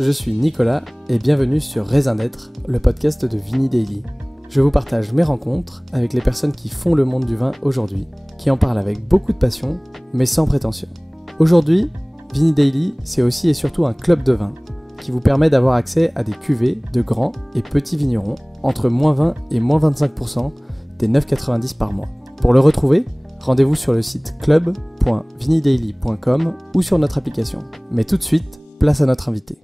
je suis Nicolas et bienvenue sur Raisin d'être, le podcast de Vini Daily. Je vous partage mes rencontres avec les personnes qui font le monde du vin aujourd'hui, qui en parlent avec beaucoup de passion, mais sans prétention. Aujourd'hui, Vini Daily, c'est aussi et surtout un club de vin qui vous permet d'avoir accès à des cuvées de grands et petits vignerons entre -20 et -25% des 9,90 par mois. Pour le retrouver, rendez-vous sur le site club.vinidaily.com ou sur notre application. Mais tout de suite, place à notre invité.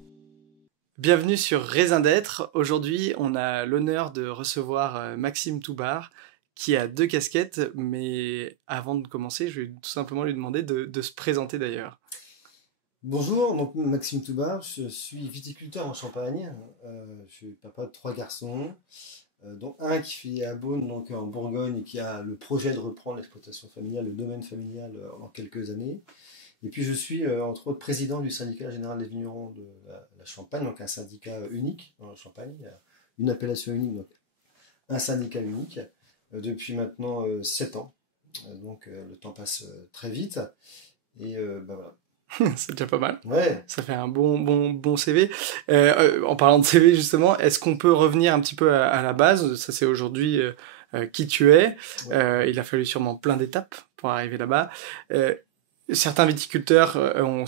Bienvenue sur Raisin d'être. Aujourd'hui, on a l'honneur de recevoir Maxime Toubar, qui a 2 casquettes, mais avant de commencer, je vais tout simplement lui demander de se présenter d'ailleurs. Bonjour, donc Maxime Toubar, je suis viticulteur en Champagne. Je suis papa de 3 garçons, dont un qui fait à Beaune, donc en Bourgogne, et qui a le projet de reprendre l'exploitation familiale, le domaine familial en quelques années. Et puis je suis entre autres président du syndicat général des vignerons de la Champagne, donc un syndicat unique en Champagne. Il y a une appellation unique, donc un syndicat unique, depuis maintenant 7 ans. Donc le temps passe très vite. Et voilà. C'est déjà pas mal. Ouais. Ça fait un bon CV. En parlant de CV, justement, est-ce qu'on peut revenir un petit peu à la base ? Ça, c'est aujourd'hui qui tu es. Ouais. Il a fallu sûrement plein d'étapes pour arriver là-bas. Certains viticulteurs ont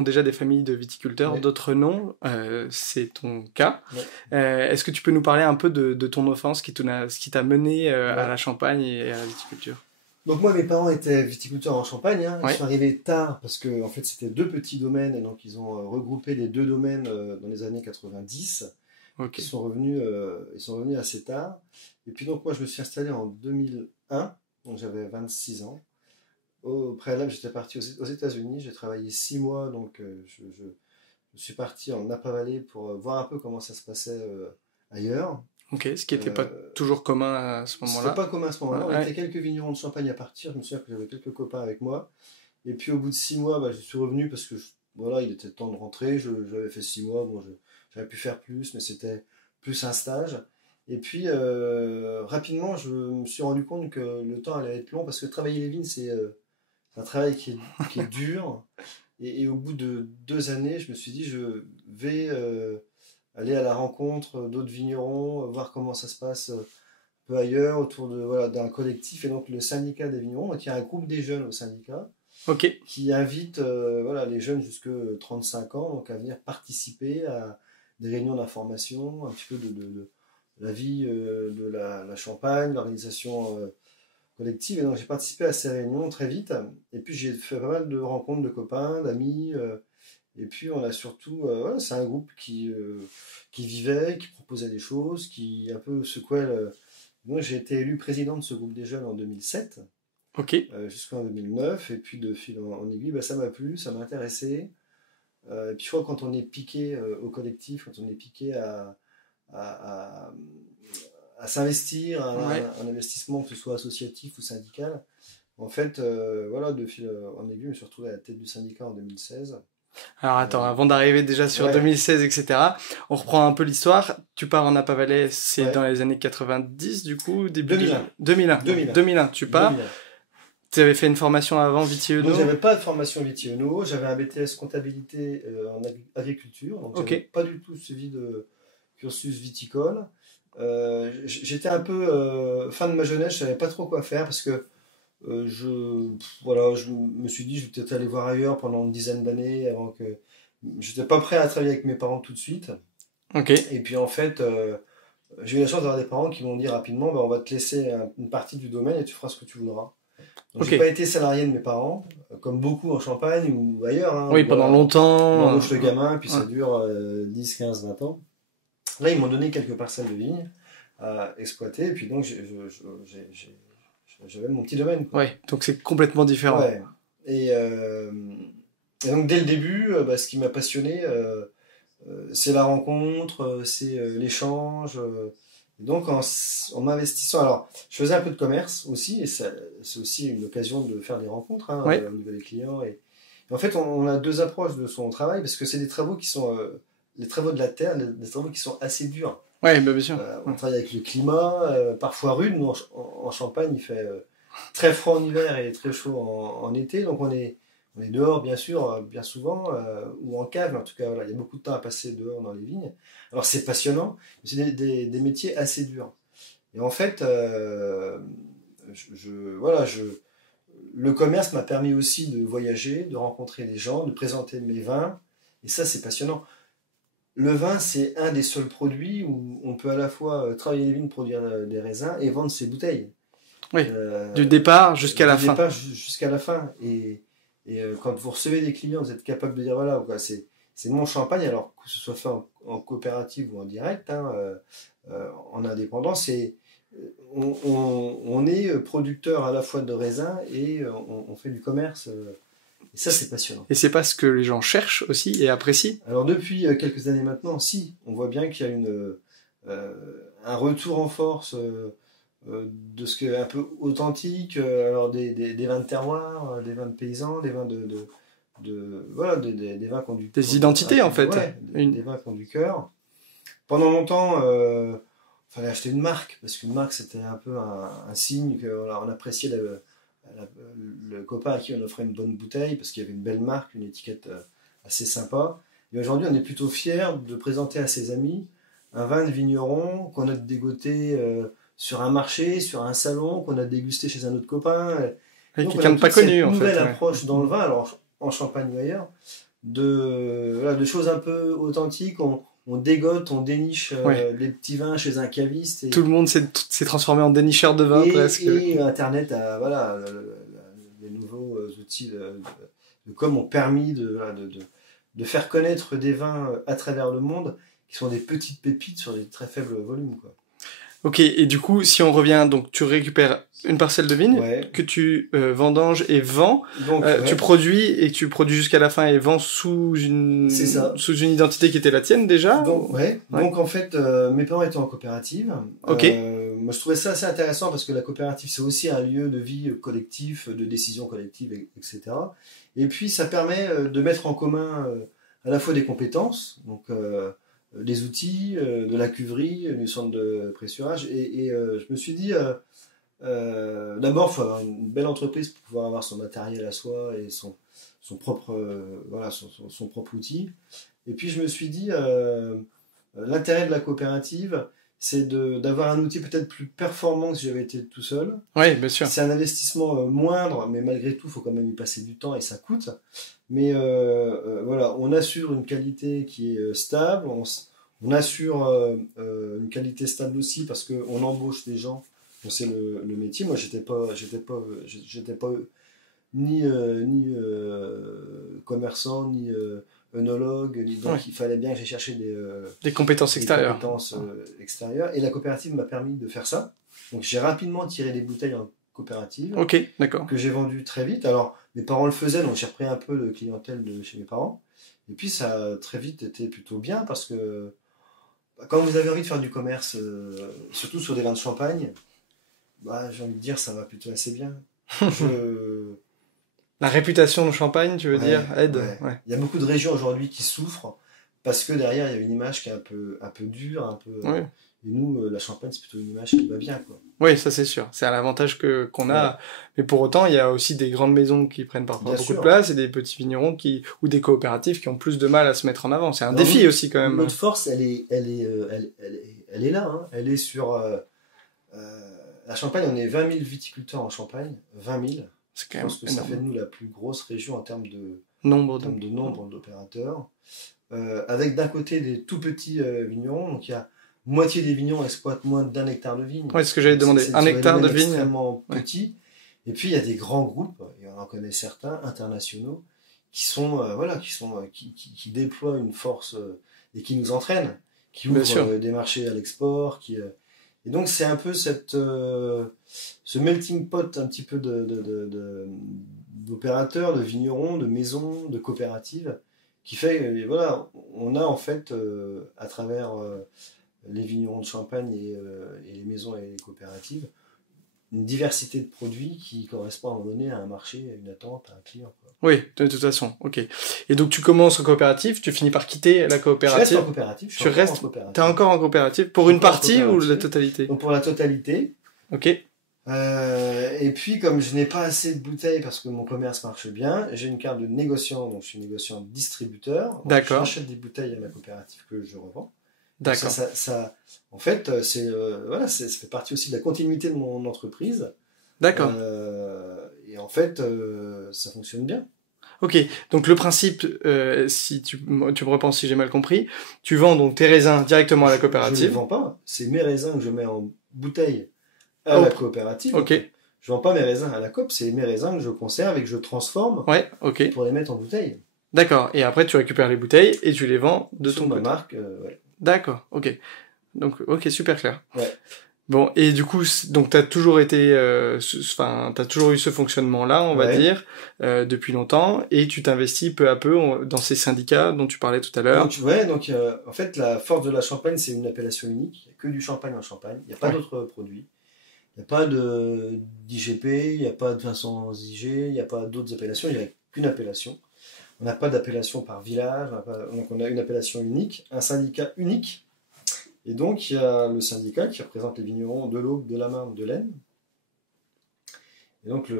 déjà des familles de viticulteurs, Ouais. d'autres non. C'est ton cas. Ouais. Est-ce que tu peux nous parler un peu de ton enfance, ce qui t'a mené à Ouais. la Champagne et à la viticulture ? Donc moi, mes parents étaient viticulteurs en Champagne. Ils Ouais. sont arrivés tard parce que en fait c'était 2 petits domaines et donc ils ont regroupé les 2 domaines dans les années 90. Ok. Ils sont revenus assez tard. Et puis donc moi je me suis installé en 2001, donc j'avais 26 ans. Au préalable, j'étais parti aux États-Unis. J'ai travaillé 6 mois, donc je suis parti en Napa Valley pour voir un peu comment ça se passait ailleurs. Ok, ce qui n'était pas toujours commun à ce moment-là. C'était pas commun à ce moment-là. Ouais. On était quelques vignerons de Champagne à partir. Je me souviens que j'avais quelques copains avec moi. Et puis au bout de 6 mois, je suis revenu parce que voilà, il était temps de rentrer. J'avais fait 6 mois. Bon, j'aurais pu faire plus, mais c'était plus un stage. Et puis rapidement, je me suis rendu compte que le temps allait être long parce que travailler les vignes, c'est un travail qui est dur. Et au bout de 2 années, je me suis dit, je vais aller à la rencontre d'autres vignerons, voir comment ça se passe un peu ailleurs, autour d'un collectif. Et donc le syndicat des vignerons, donc il y a un groupe des jeunes au syndicat qui invite les jeunes jusque 35 ans donc, à venir participer à des réunions d'information, un petit peu de la vie de la Champagne, l'organisation collective. Et donc j'ai participé à ces réunions très vite. Et puis j'ai fait pas mal de rencontres de copains, d'amis. Et puis on a surtout, c'est un groupe qui vivait, qui proposait des choses, qui un peu secouait. Moi j'ai été élu président de ce groupe des jeunes en 2007, jusqu'en 2009. Et puis de fil en aiguille, ça m'a plu, ça m'a intéressé. Et puis je crois que quand on est piqué au collectif, quand on est piqué à s'investir, un investissement, que ce soit associatif ou syndical. En fait, de fil en aiguille, je me suis retrouvé à la tête du syndicat en 2016. Alors attends, avant d'arriver déjà sur 2016, etc., on reprend un peu l'histoire. Tu pars en Napa Valley, c'est dans les années 90 du coup, début 2001, tu pars. 2001. Tu avais fait une formation avant Viti-Euno ? Donc j'avais pas de formation Viti-Euno, j'avais un BTS comptabilité en agriculture, donc j'avais pas du tout suivi de cursus viticole. J'étais un peu fin de ma jeunesse, je savais pas trop quoi faire parce que je me suis dit je vais peut-être aller voir ailleurs pendant une dizaine d'années avant que j'étais pas prêt à travailler avec mes parents tout de suite. Et puis en fait j'ai eu la chance d'avoir des parents qui m'ont dit rapidement on va te laisser une partie du domaine et tu feras ce que tu voudras. Donc j'ai pas été salarié de mes parents comme beaucoup en Champagne ou ailleurs pendant longtemps on embauche le gamin puis ça dure 10, 15, 20 ans. Là ils m'ont donné quelques parcelles de vignes à exploiter et puis donc j'avais mon petit domaine. Ouais, donc c'est complètement différent. Ouais. Et donc dès le début, ce qui m'a passionné, c'est la rencontre, c'est l'échange. Donc en m'investissant, alors je faisais un peu de commerce aussi, et c'est aussi une occasion de faire des rencontres au niveau des clients. Et en fait, on a 2 approches de son travail, parce que c'est des travaux qui sont, les travaux de la terre, des travaux qui sont assez durs. Ouais, bien sûr. On travaille avec le climat, parfois rude. Nous, en Champagne, il fait très froid en hiver et très chaud en été. Donc, on est On est dehors, bien sûr, bien souvent, ou en cave, mais en tout cas, voilà, il y a beaucoup de temps à passer dehors dans les vignes. Alors c'est passionnant, mais c'est des métiers assez durs. Et en fait, voilà, le commerce m'a permis aussi de voyager, de rencontrer des gens, de présenter mes vins, et ça c'est passionnant. Le vin, c'est un des seuls produits où on peut à la fois travailler les vignes, produire des raisins et vendre ses bouteilles. Oui, du départ jusqu'à la fin. Du départ jusqu'à la fin. Et quand vous recevez des clients, vous êtes capable de dire voilà, quoi, c'est mon champagne, alors que ce soit fait en coopérative ou en direct, hein, en indépendant, on est producteur à la fois de raisins et on fait du commerce. Et ça, c'est passionnant. Et c'est pas ce que les gens cherchent aussi et apprécient? Alors depuis quelques années maintenant, si, on voit bien qu'il y a un retour en force de ce qui est un peu authentique, alors des vins de terroir, des vins de paysans, des vins voilà, des vins qui ont des identités en fait. Ouais, des vins qui ont du cœur. Pendant longtemps, fallait acheter une marque, parce qu'une marque c'était un peu un signe qu'on appréciait le copain à qui on offrait une bonne bouteille, parce qu'il y avait une belle marque, une étiquette assez sympa. Et aujourd'hui, on est plutôt fiers de présenter à ses amis un vin de vigneron qu'on a dégoté sur un marché, sur un salon, qu'on a dégusté chez un autre copain. Et quelqu'un de pas connu, en fait. Une nouvelle approche dans le vin, alors en Champagne ou ailleurs, de choses un peu authentiques. On dégote, on déniche les petits vins chez un caviste. Et tout le monde s'est transformé en dénicheur de vin presque. Et Internet, voilà, les nouveaux outils de com ont permis de faire connaître des vins à travers le monde qui sont des petites pépites sur des très faibles volumes, quoi. Ok, et du coup, si on revient, donc tu récupères une parcelle de vigne que tu vendanges et vends. Donc, tu produis jusqu'à la fin et vends sous une identité qui était la tienne déjà. Donc en fait, mes parents étaient en coopérative. Moi, je trouvais ça assez intéressant parce que la coopérative, c'est aussi un lieu de vie collectif, de décision collective, etc. Et puis, ça permet de mettre en commun à la fois des compétences, donc des outils, de la cuverie, du centre de pressurage. Et je me suis dit, d'abord, il faut avoir une belle entreprise pour pouvoir avoir son matériel à soi et son propre, son propre outil. Et puis je me suis dit, l'intérêt de la coopérative, c'est d'avoir un outil peut-être plus performant que si j'avais été tout seul. Oui, bien sûr. C'est un investissement moindre, mais malgré tout, il faut quand même y passer du temps et ça coûte. Mais voilà, on assure une qualité qui est stable, on assure une qualité stable aussi parce qu'on embauche des gens, on sait le métier. Moi, j'étais pas ni commerçant, ni œnologue, donc il fallait bien que j'aille chercher des compétences extérieures. Et la coopérative m'a permis de faire ça. Donc j'ai rapidement tiré des bouteilles en coopérative, que j'ai vendues très vite. Alors mes parents le faisaient, donc j'ai repris un peu de clientèle de chez mes parents. Et puis ça a très vite été plutôt bien parce que quand vous avez envie de faire du commerce, surtout sur des vins de champagne, j'ai envie de dire ça va plutôt assez bien. La réputation de Champagne, tu veux dire, aide. Ouais. Il y a beaucoup de régions aujourd'hui qui souffrent parce que derrière il y a une image qui est un peu dure, un peu. Et nous, la Champagne, c'est plutôt une image qui va bien, quoi. Oui, ça c'est sûr. C'est un avantage qu'on a. Mais pour autant, il y a aussi des grandes maisons qui prennent parfois beaucoup de place et des petits vignerons ou des coopératives qui ont plus de mal à se mettre en avant. C'est un défi aussi quand même. Notre force, elle est là. Hein. Elle est sur la Champagne. On est 20 000 viticulteurs en Champagne. 20 000. C'est quand même Je pense que ça fait de nous la plus grosse région en termes de nombre d'opérateurs. Avec d'un côté des tout petits vignerons. Donc il y a moitié des vignerons exploitent moins d'1 hectare de vigne. Oui, c'est ce que j'allais demander. 1 hectare de vigne. Extrêmement petit. Et puis il y a des grands groupes, et on en connaît certains, internationaux, qui déploient une force et qui nous entraînent, qui ouvrent des marchés à l'export, et donc c'est un peu ce melting pot un petit peu d'opérateurs, de vignerons, de maisons, de coopératives, qui fait, on a en fait à travers les vignerons de Champagne et les maisons et les coopératives, une diversité de produits qui correspond à un moment donné à un marché, à une attente, à un client, quoi. Oui, de toute façon, ok. Et donc tu commences en coopérative, tu finis par quitter la coopérative. Je reste en coopérative. Tu es encore en coopérative pour une partie ou la totalité? Donc pour la totalité. Ok. Et puis, comme je n'ai pas assez de bouteilles parce que mon commerce marche bien, j'ai une carte de négociant, donc je suis négociant distributeur. Donc D'accord. j'achète des bouteilles à ma coopérative que je revends. Donc D'accord. en fait, voilà, ça fait partie aussi de la continuité de mon entreprise. D'accord. Et en fait, ça fonctionne bien. Ok, donc le principe, si tu me repenses si j'ai mal compris, tu vends donc tes raisins directement à la Je ne les coopérative. vends pas, c'est mes raisins que je mets en bouteille à Oh, la coopérative. ok, Je vends pas mes raisins à la coop, c'est mes raisins que je conserve et que je transforme ouais, ok, pour les mettre en bouteille. d'accord. Et après, tu récupères les bouteilles et tu les vends de Sous ton ma côté. marque, ouais. D'accord, ok. Donc, ok, super clair. Ouais. Bon, et du coup, donc t'as toujours été, enfin, t'as toujours eu ce fonctionnement-là, on va Ouais. dire, depuis longtemps, et tu t'investis peu à peu dans ces syndicats dont tu parlais tout à l'heure. Donc en fait, la force de la Champagne, c'est une appellation unique. Il n'y a que du champagne en Champagne. Il n'y a pas Ouais. d'autres produits. Il n'y a pas d'IGP, il n'y a pas de Vincent IG, il n'y a pas d'autres appellations. Il n'y a qu'une appellation. On n'a pas d'appellation par village. Donc on a une appellation unique, un syndicat unique. Et donc il y a le syndicat qui représente les vignerons de l'Aube, de la Marne, de l'Aisne. Et donc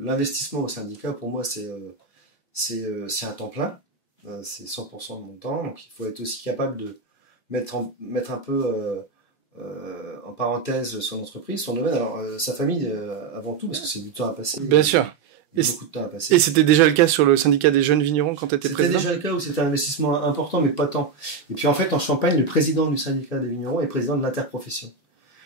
l'investissement au syndicat, pour moi, c'est un temps plein. C'est 100% de mon temps. Donc il faut être aussi capable de mettre un peu en parenthèse son entreprise, son domaine. Alors sa famille avant tout, parce que c'est du temps à passer. Bien sûr. Beaucoup de temps à passer. Et c'était déjà le cas sur le syndicat des jeunes vignerons quand tu étais président? C'était déjà le cas où c'était un investissement important, mais pas tant. Et puis en fait, en Champagne, le président du syndicat des vignerons est président de l'interprofession.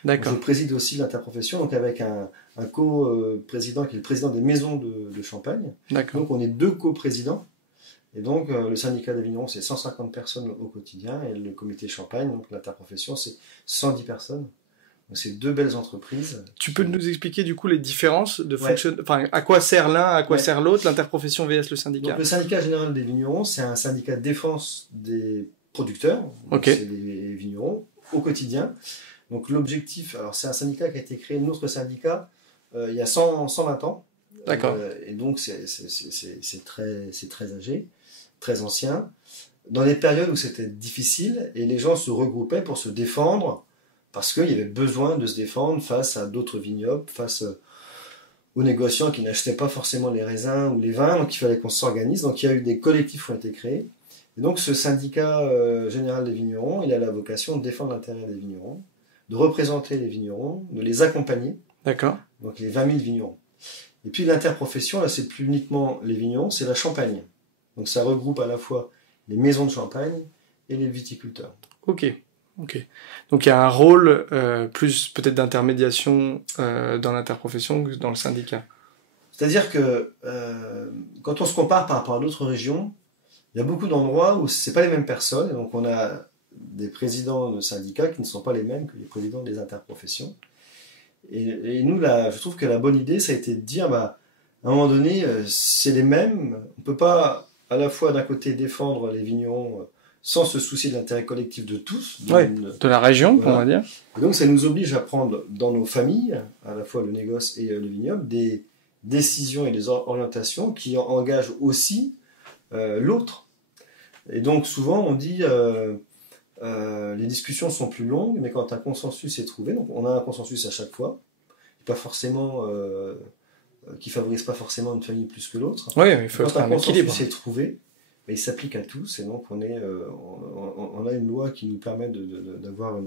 D'accord. Je préside aussi l'interprofession, donc avec un co-président qui est le président des maisons de Champagne. D'accord. Donc on est 2 co-présidents. Et donc le syndicat des vignerons, c'est 150 personnes au quotidien, et le comité Champagne, donc l'interprofession, c'est 110 personnes. Donc c'est 2 belles entreprises. Tu peux nous expliquer du coup les différences de fonctionnement, enfin à quoi sert l'un, à quoi sert l'autre, l'interprofession vs le syndicat? Donc le syndicat général des vignerons, c'est un syndicat de défense des producteurs, ok. C'est les vignerons au quotidien. Donc l'objectif, alors c'est un syndicat qui a été créé, notre syndicat, il y a 120 ans. D'accord. Et donc c'est très âgé, très ancien. Dans des périodes où c'était difficile, et les gens se regroupaient pour se défendre, parce qu'il y avait besoin de se défendre face à d'autres vignobles, face aux négociants qui n'achetaient pas forcément les raisins ou les vins, donc il fallait qu'on s'organise. Donc il y a eu des collectifs qui ont été créés. Et donc ce syndicat général des vignerons, il a la vocation de défendre l'intérêt des vignerons, de représenter les vignerons, de les accompagner. D'accord. Donc les 20 000 vignerons. Et puis l'interprofession, là c'est plus uniquement les vignerons, c'est la Champagne. Donc ça regroupe à la fois les maisons de Champagne et les viticulteurs. Ok. Ok. Donc il y a un rôle plus peut-être d'intermédiation dans l'interprofession que dans le syndicat. C'est-à-dire que quand on se compare par rapport à d'autres régions, il y a beaucoup d'endroits où c'est pas les mêmes personnes. Et donc on a des présidents de syndicats qui ne sont pas les mêmes que les présidents des interprofessions. Et nous, là, je trouve que la bonne idée, ça a été de dire, bah, à un moment donné, c'est les mêmes. On peut pas à la fois d'un côté défendre les vignerons sans se soucier de l'intérêt collectif de tous. De la région, voilà. On va dire. Et donc ça nous oblige à prendre dans nos familles, à la fois le négoce et le vignoble, des décisions et des orientations qui engagent aussi l'autre. Et donc souvent on dit les discussions sont plus longues, mais quand un consensus est trouvé, donc on a un consensus à chaque fois, pas forcément qui favorise pas forcément une famille plus que l'autre. Oui, il faut être un équilibre. Consensus est trouvé, mais il s'applique à tous, et donc on a une loi qui nous permet d'avoir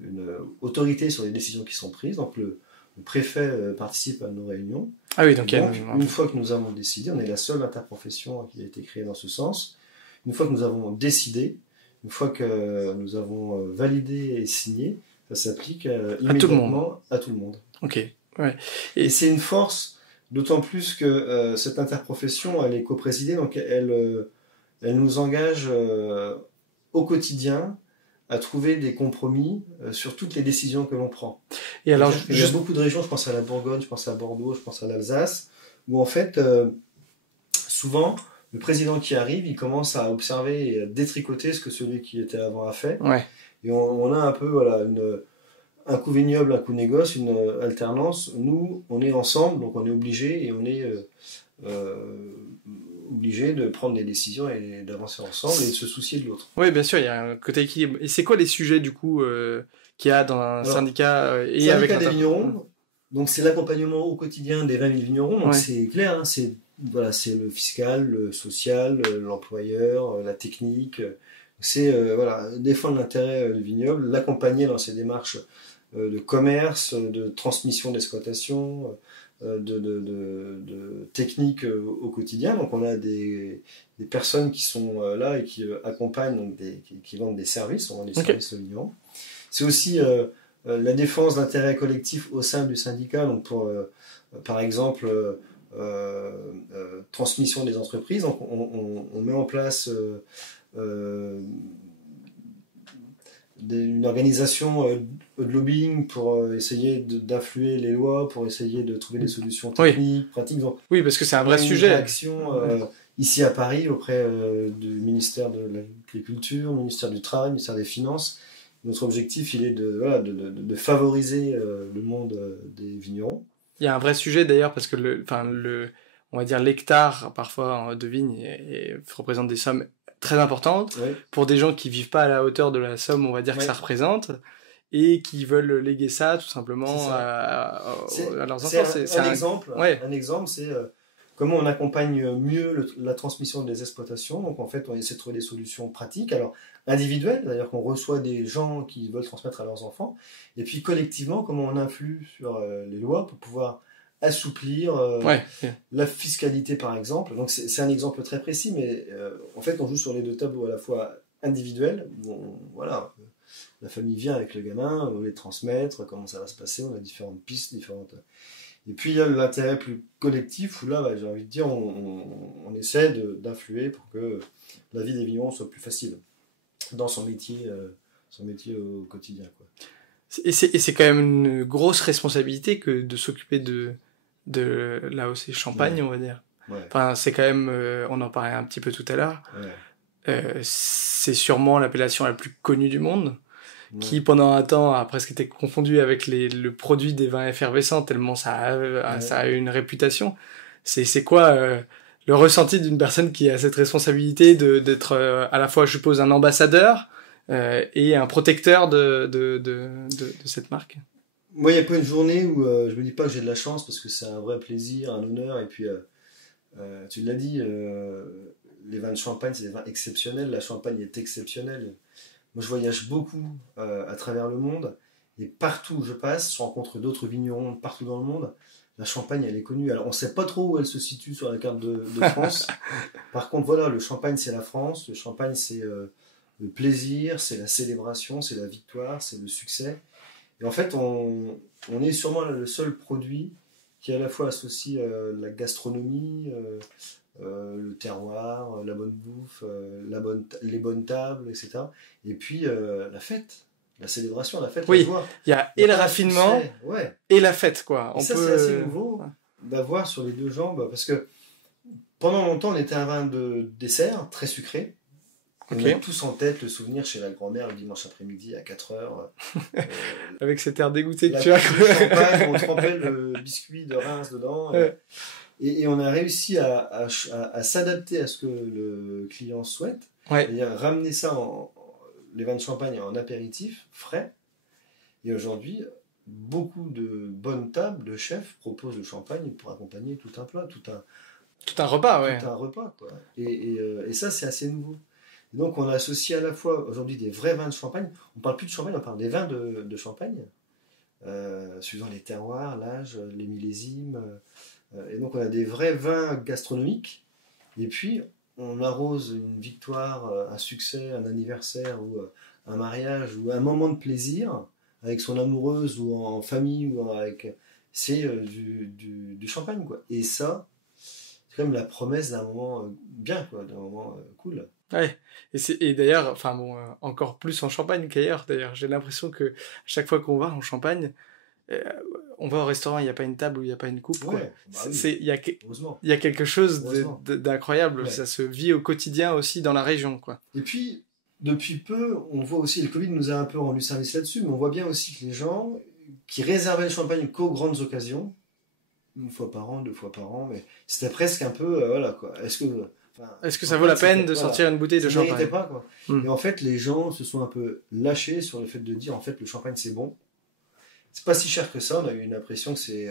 une autorité sur les décisions qui sont prises. Donc le préfet participe à nos réunions. Ah oui, donc une fois que nous avons décidé, on est la seule interprofession qui a été créée dans ce sens. Une fois que nous avons décidé, une fois que nous avons validé et signé, ça s'applique immédiatement à tout le monde. Ok. Ouais. Et c'est une force, d'autant plus que cette interprofession, elle est coprésidée, donc elle nous engage au quotidien à trouver des compromis sur toutes les décisions que l'on prend. Et alors, il y a beaucoup de régions, je pense à la Bourgogne, je pense à Bordeaux, je pense à l'Alsace, où en fait, souvent, le président qui arrive, il commence à observer et à détricoter ce que celui qui était avant a fait. Ouais. Et on a un peu voilà, un coup vignoble, un coup négoce, une alternance. Nous, on est ensemble, donc on est obligé et on est obligé de prendre des décisions et d'avancer ensemble et de se soucier de l'autre. Oui, bien sûr, il y a un côté équilibre. Et c'est quoi les sujets, du coup, qu'il y a dans un syndicat et syndicat avec des vignerons. Donc c'est l'accompagnement au quotidien des 20 000 vignerons. Donc c'est clair, hein, c'est le fiscal, le social, l'employeur, la technique. C'est défendre l'intérêt du vignoble, l'accompagner dans ses démarches de commerce, de transmission d'exploitation, de techniques au quotidien. Donc on a des personnes qui sont là et qui accompagnent, donc qui vendent des services, on vend des services aux vignerons. C'est aussi la défense d'intérêts collectifs au sein du syndicat, donc pour par exemple transmission des entreprises. Donc on met en place une organisation de lobbying pour essayer d'influer les lois, pour essayer de trouver des solutions techniques, pratiques. Donc, oui, parce que c'est un vrai sujet. Une réaction ici à Paris auprès du ministère de l'Agriculture, ministère du Travail, ministère des Finances. Notre objectif, il est de favoriser le monde des vignerons. Il y a un vrai sujet d'ailleurs, parce que on va dire l'hectare parfois de vigne représente des sommes très importantes pour des gens qui vivent pas à la hauteur de la somme, on va dire que ça représente, et qui veulent léguer ça tout simplement à leurs enfants. C'est un exemple. Un exemple, c'est comment on accompagne mieux la transmission des exploitations. Donc en fait, on essaie de trouver des solutions pratiques. Alors individuelles, c'est-à-dire qu'on reçoit des gens qui veulent transmettre à leurs enfants, et puis collectivement, comment on influe sur les lois pour pouvoir assouplir la fiscalité par exemple. Donc c'est un exemple très précis, mais en fait on joue sur les deux tableaux, à la fois individuel, la famille vient avec le gamin, on veut les transmettre, comment ça va se passer, on a différentes pistes, et puis il y a l'intérêt plus collectif où là j'ai envie de dire on essaie d'influer pour que la vie des vignerons soit plus facile dans son métier au quotidien, quoi. Et c'est quand même une grosse responsabilité que de s'occuper de l'AOC Champagne, on va dire. Enfin, c'est quand même, on en parlait un petit peu tout à l'heure, c'est sûrement l'appellation la plus connue du monde, qui pendant un temps a presque été confondue avec le produit des vins effervescents, tellement ça a une réputation. C'est quoi le ressenti d'une personne qui a cette responsabilité d'être à la fois, je suppose, un ambassadeur et un protecteur de cette marque? Moi, il n'y a pas une journée où je me dis pas que j'ai de la chance, parce que c'est un vrai plaisir, un honneur, et puis tu l'as dit, les vins de Champagne, c'est des vins exceptionnels, la Champagne est exceptionnelle. Moi, je voyage beaucoup à travers le monde, et partout où je passe, je rencontre d'autres vignerons partout dans le monde. La Champagne, elle est connue. Alors, on ne sait pas trop où elle se situe sur la carte de France. Par contre, voilà, le Champagne, c'est la France. Le Champagne, c'est le plaisir, c'est la célébration, c'est la victoire, c'est le succès. Et en fait, on est sûrement le seul produit qui à la fois associe la gastronomie, le terroir, la bonne bouffe, les bonnes tables, etc. Et puis la fête, la célébration, la fête, la joie. Il y a et le raffinement et la fête, quoi. Et ça, c'est assez nouveau d'avoir sur les deux jambes, parce que pendant longtemps, on était un vin de dessert, très sucré. On a tous en tête le souvenir chez la grand-mère le dimanche après-midi à 4h. Avec cet air dégoûté que tu as. Champagne, on trempait le biscuit de Reims dedans. Et on a réussi à s'adapter à ce que le client souhaite. C'est-à-dire ramener ça, les vins de Champagne, en apéritif, frais. Et aujourd'hui, beaucoup de bonnes tables de chefs proposent le champagne pour accompagner tout un plat, tout un repas. Tout un repas, quoi. Et ça, c'est assez nouveau. Donc on associe à la fois aujourd'hui des vrais vins de Champagne. On ne parle plus de Champagne, on parle des vins de Champagne, suivant les terroirs, l'âge, les millésimes. Et donc on a des vrais vins gastronomiques. Et puis on arrose une victoire, un succès, un anniversaire ou un mariage ou un moment de plaisir avec son amoureuse ou en famille ou avec... C'est du champagne, quoi. Et ça, c'est comme la promesse d'un moment bien, quoi, d'un moment cool. Ouais, et d'ailleurs, enfin bon, encore plus en Champagne qu'ailleurs. D'ailleurs, j'ai l'impression que chaque fois qu'on va en Champagne, on va au restaurant, il n'y a pas une table où il n'y a pas une coupe. Il y a quelque chose d'incroyable. Ça se vit au quotidien aussi dans la région, quoi. Et puis, depuis peu, on voit aussi, le Covid nous a un peu rendu service là-dessus, mais on voit bien aussi que les gens qui réservaient le champagne qu'aux grandes occasions, une fois par an, 2 fois par an, mais c'était presque un peu, voilà, quoi. Enfin, Est-ce que ça vaut la peine de sortir une bouteille de champagne? Ça ne méritait pas, quoi. Et en fait, les gens se sont un peu lâchés sur le fait de dire, en fait, le champagne, c'est bon. C'est pas si cher que ça. On a eu une impression que c'est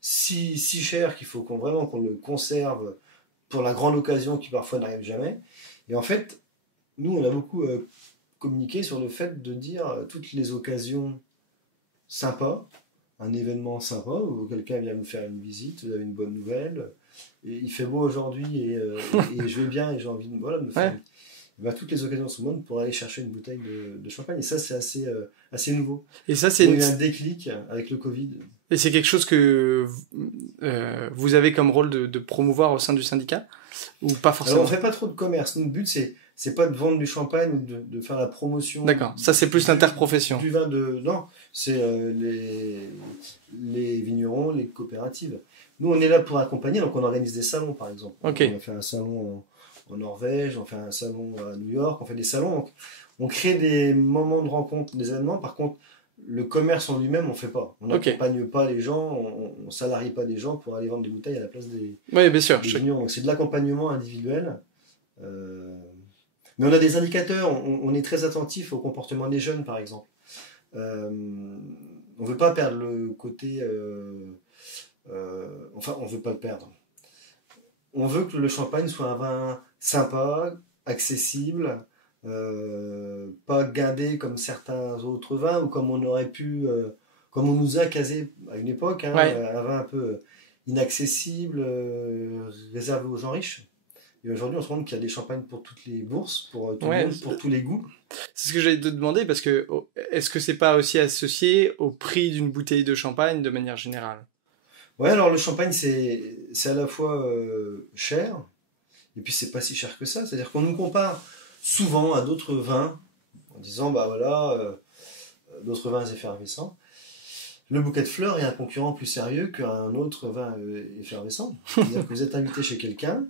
si cher qu'il faut vraiment qu'on le conserve pour la grande occasion qui parfois n'arrive jamais. Et en fait, nous, on a beaucoup communiqué sur le fait de dire toutes les occasions sympas, un événement sympa où quelqu'un vient nous faire une visite, vous avez une bonne nouvelle, et il fait beau aujourd'hui et je vais bien et j'ai envie de, de me faire. Toutes les occasions sont bonnes pour aller chercher une bouteille de champagne. Et ça, c'est assez nouveau. Et ça, il y a eu un déclic avec le Covid. Et c'est quelque chose que vous avez comme rôle de promouvoir au sein du syndicat? Ou pas forcément? Alors, on ne fait pas trop de commerce. Notre but, c'est pas de vendre du champagne ou de faire la promotion. D'accord. Ça, c'est plus l'interprofession. Du vin non, c'est les vignerons, les coopératives. Nous, on est là pour accompagner. Donc, on organise des salons, par exemple. Okay. On a fait un salon en Norvège, on fait un salon à New York, on fait des salons. On crée des moments de rencontre, des événements. Par contre, le commerce en lui-même, on ne fait pas. On n'accompagne pas les gens, on ne salarie pas des gens pour aller vendre des bouteilles à la place des bien sûr. vignerons. Donc, c'est de l'accompagnement individuel. Mais on a des indicateurs, on est très attentif au comportement des jeunes, par exemple. On ne veut pas perdre le côté... on ne veut pas le perdre. On veut que le champagne soit un vin sympa, accessible, pas guindé comme certains autres vins, ou comme on aurait pu... comme on nous a casé à une époque, un vin un peu inaccessible, réservé aux gens riches. Et aujourd'hui, on se rend compte qu'il y a des champagnes pour toutes les bourses, pour tout le monde, pour tous les goûts. C'est ce que j'allais te demander, parce que est-ce que c'est pas aussi associé au prix d'une bouteille de champagne de manière générale? Ouais, alors le champagne, c'est à la fois cher, et puis c'est pas si cher que ça. C'est-à-dire qu'on nous compare souvent à d'autres vins, en disant, d'autres vins effervescents. Le bouquet de fleurs est un concurrent plus sérieux qu'un autre vin effervescent. C'est-à-dire que vous êtes invité chez quelqu'un,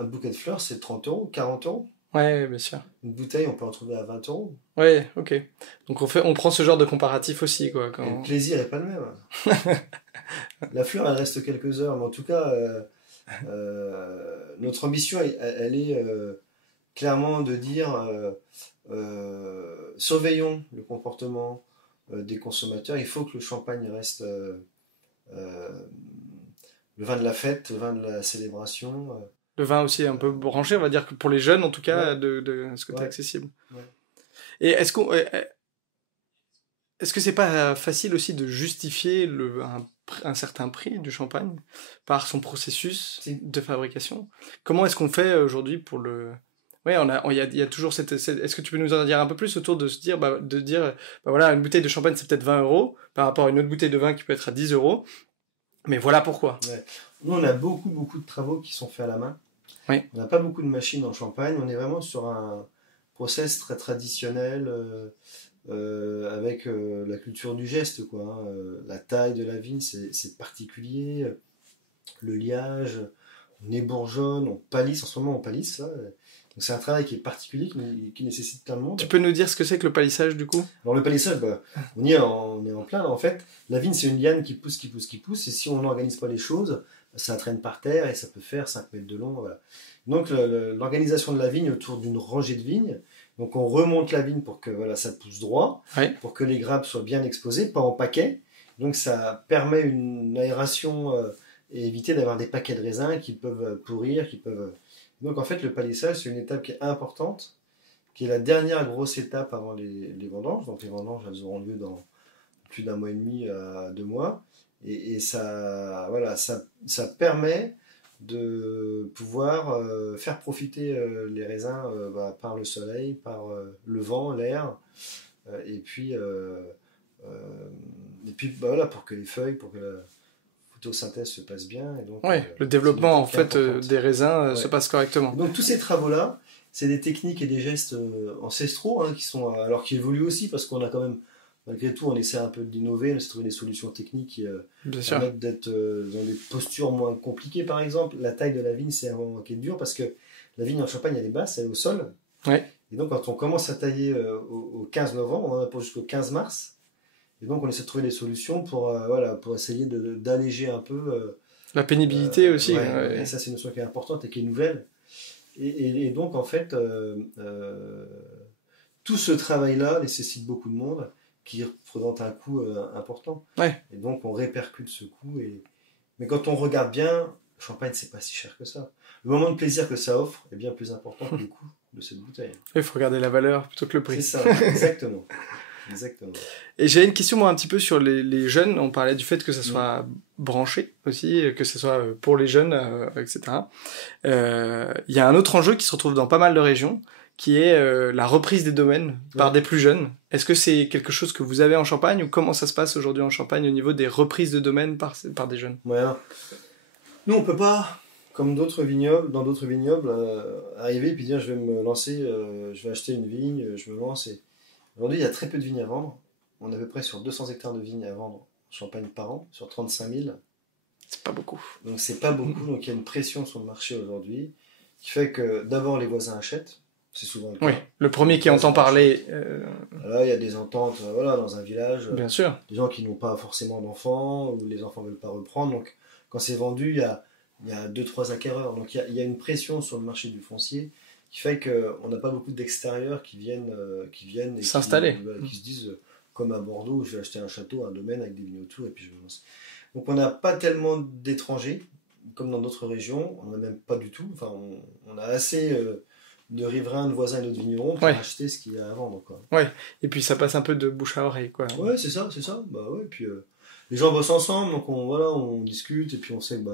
un bouquet de fleurs, c'est 30 €, 40 €. Ouais, bien sûr. Une bouteille, on peut en trouver à 20 €. Ouais, ok. Donc on prend ce genre de comparatif aussi, quoi. Et le plaisir n'est pas le même. La fleur, elle reste quelques heures, mais en tout cas, notre ambition, elle est clairement de dire surveillons le comportement des consommateurs. Il faut que le champagne reste le vin de la fête, le vin de la célébration. Le vin aussi un peu branché, on va dire que pour les jeunes, en tout cas, de ce côté accessible. Ouais. Et est-ce que c'est pas facile aussi de justifier un certain prix du champagne par son processus de fabrication? Comment est-ce qu'on fait aujourd'hui pour le... Ouais, il y a toujours cette... Est-ce que tu peux nous en dire un peu plus autour de se dire, voilà, une bouteille de champagne c'est peut-être 20 € par rapport à une autre bouteille de vin qui peut être à 10 €, mais voilà pourquoi. Ouais. Nous, on a beaucoup de travaux qui sont faits à la main. Oui. On n'a pas beaucoup de machines en Champagne, on est vraiment sur un process très traditionnel avec la culture du geste, quoi. La taille de la vigne, c'est particulier. Le liage, on ébourgeonne, on palisse. En ce moment, on palisse. Donc c'est un travail qui est particulier, qui nécessite plein de monde. Tu peux nous dire ce que c'est que le palissage, du coup? Alors le palissage, on est en plein. Là, en fait, la vigne, c'est une liane qui pousse. Et si on n'organise pas les choses, ça traîne par terre et ça peut faire 5 mètres de long. Voilà. Donc l'organisation de la vigne autour d'une rangée de vignes. Donc on remonte la vigne pour que ça pousse droit, pour que les grappes soient bien exposées, pas en paquet. Donc ça permet une aération et éviter d'avoir des paquets de raisins qui peuvent pourrir, Donc en fait le palissage, c'est une étape qui est importante, qui est la dernière grosse étape avant les vendanges. Donc les vendanges, elles auront lieu dans plus d'1 mois et demi à 2 mois. Et ça permet de pouvoir faire profiter les raisins par le soleil, par le vent, l'air, et puis pour que les feuilles, pour que la photosynthèse se passe bien. Et donc, le développement en fait des raisins se passe correctement. Et donc tous ces travaux-là, c'est des techniques et des gestes ancestraux qui évoluent aussi, parce qu'on a quand même, malgré tout, on essaie un peu d'innover, on essaie de trouver des solutions techniques qui permettent d'être dans des postures moins compliquées. Par exemple, la taille de la vigne, c'est un moment qui est dur, parce que la vigne en Champagne, elle est basse, elle est au sol. Ouais. Et donc, quand on commence à tailler au 15 novembre, on en a pour jusqu'au 15 mars. Et donc, on essaie de trouver des solutions pour essayer d'alléger un peu La pénibilité aussi. Et ça, c'est une notion qui est importante et qui est nouvelle. Et donc, en fait, tout ce travail-là nécessite beaucoup de monde qui représente un coût important. Ouais. Et donc, on répercute ce coût. Mais quand on regarde bien, le champagne, c'est pas si cher que ça. Le moment de plaisir que ça offre est bien plus important que le coût de cette bouteille. Il faut regarder la valeur plutôt que le prix. C'est ça, exactement. Exactement. Et j'ai une question, moi, un petit peu sur les jeunes. On parlait du fait que ça soit branché aussi, que ce soit pour les jeunes, etc. Il y a un autre enjeu qui se retrouve dans pas mal de régions, qui est la reprise des domaines par des plus jeunes. Est-ce que c'est quelque chose que vous avez en Champagne, ou comment ça se passe aujourd'hui en Champagne au niveau des reprises de domaines par des jeunes? Ouais, nous, on peut pas, comme dans d'autres vignobles, arriver et puis dire je vais me lancer, je vais acheter une vigne, je me lance. Aujourd'hui, il y a très peu de vignes à vendre. On est à peu près sur 200 hectares de vignes à vendre en Champagne par an, sur 35 000. C'est pas beaucoup. Donc c'est pas beaucoup, donc il y a une pression sur le marché aujourd'hui qui fait que d'abord les voisins achètent, c'est souvent le cas. Oui, le premier qui entend parler... Là, il y a des ententes dans un village, bien sûr. Des gens qui n'ont pas forcément d'enfants, ou les enfants ne veulent pas reprendre, donc quand c'est vendu, il y a 2-3 acquéreurs, donc il y a une pression sur le marché du foncier qui fait qu'on n'a pas beaucoup d'extérieurs qui viennent et s'installer. Qui se disent, comme à Bordeaux, je vais acheter un château, un domaine avec des vignes autour et puis je me lance. Donc on n'a pas tellement d'étrangers, comme dans d'autres régions, on n'en a même pas du tout, enfin on a assez de riverains, de voisins et d'autres vignerons pour acheter ce qu'il y a à vendre, quoi. Ouais, et puis ça passe un peu de bouche à oreille, quoi. Ouais, c'est ça, bah ouais, puis les gens bossent ensemble, donc on discute, et puis on sait que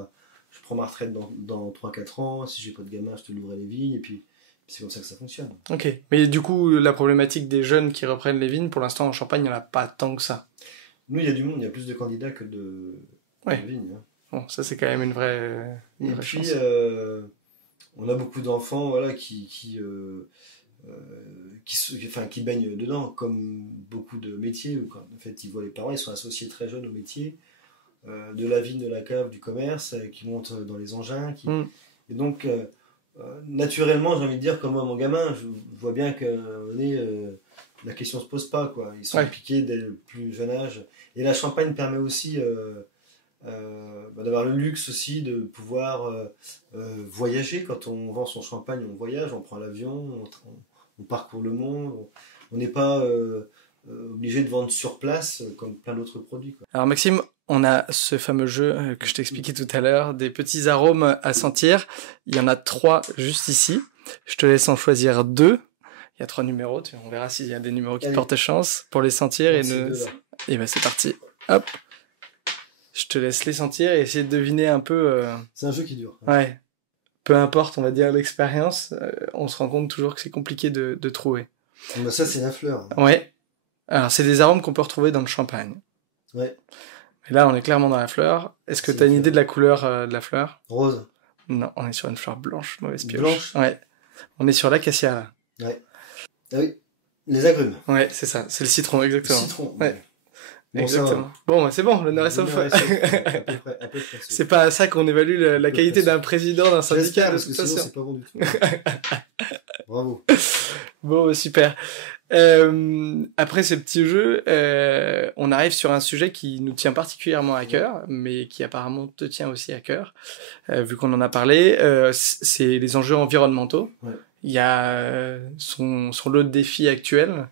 je prends ma retraite dans 3-4 ans, si j'ai pas de gamin, je te louerai les vignes, et puis c'est comme ça que ça fonctionne. Ok, mais du coup, la problématique des jeunes qui reprennent les vignes, pour l'instant en Champagne, il n'y en a pas tant que ça. Nous, il y a du monde, il y a plus de candidats que de vignes. Hein. Bon, ça c'est quand même une vraie puis, chance. On a beaucoup d'enfants qui baignent dedans, comme beaucoup de métiers, où en fait ils voient les parents, ils sont associés très jeunes au métier, de la vigne, de la cave, du commerce, qui montent dans les engins. Et donc, naturellement, j'ai envie de dire, comme moi, mon gamin, je vois bien que la question se pose pas, quoi. Ils sont impliqués dès le plus jeune âge. Et la Champagne permet aussi d'avoir le luxe aussi de pouvoir voyager. Quand on vend son champagne, on voyage, on prend l'avion, on parcourt le monde. On n'est pas obligé de vendre sur place comme plein d'autres produits, quoi. Alors Maxime, on a ce fameux jeu que je t'expliquais tout à l'heure, des petits arômes à sentir. Il y en a 3 juste ici. Je te laisse en choisir 2. Il y a 3 numéros, on verra s'il y a des numéros qui portent chance pour les sentir. Et ben c'est parti. Hop. Je te laisse les sentir et essayer de deviner un peu... C'est un jeu qui dure. Ouais. Peu importe, on va dire, l'expérience, on se rend compte toujours que c'est compliqué de trouver. Mais ça, c'est la fleur. Ouais. Alors, c'est des arômes qu'on peut retrouver dans le champagne. Ouais. Et là, on est clairement dans la fleur. Est-ce que tu as une idée de la couleur de la fleur? Rose. Non, on est sur une fleur blanche, mauvaise pioche. Blanche. Ouais. On est sur l'acacia, là. Ouais. Ah oui. Les agrumes. Ouais, c'est ça. C'est le citron, exactement. Le citron. Ouais. Bon, exactement. Bon, c'est bon, l'honneur est sauf. C'est pas à ça qu'on évalue la qualité d'un président d'un syndicat, de toute façon. C'est pas bon du tout. Bravo. Bon, super. Après ce petit jeu, on arrive sur un sujet qui nous tient particulièrement à cœur, mais qui apparemment te tient aussi à cœur, vu qu'on en a parlé. C'est les enjeux environnementaux. Ouais. Il y a son lot de défis actuels.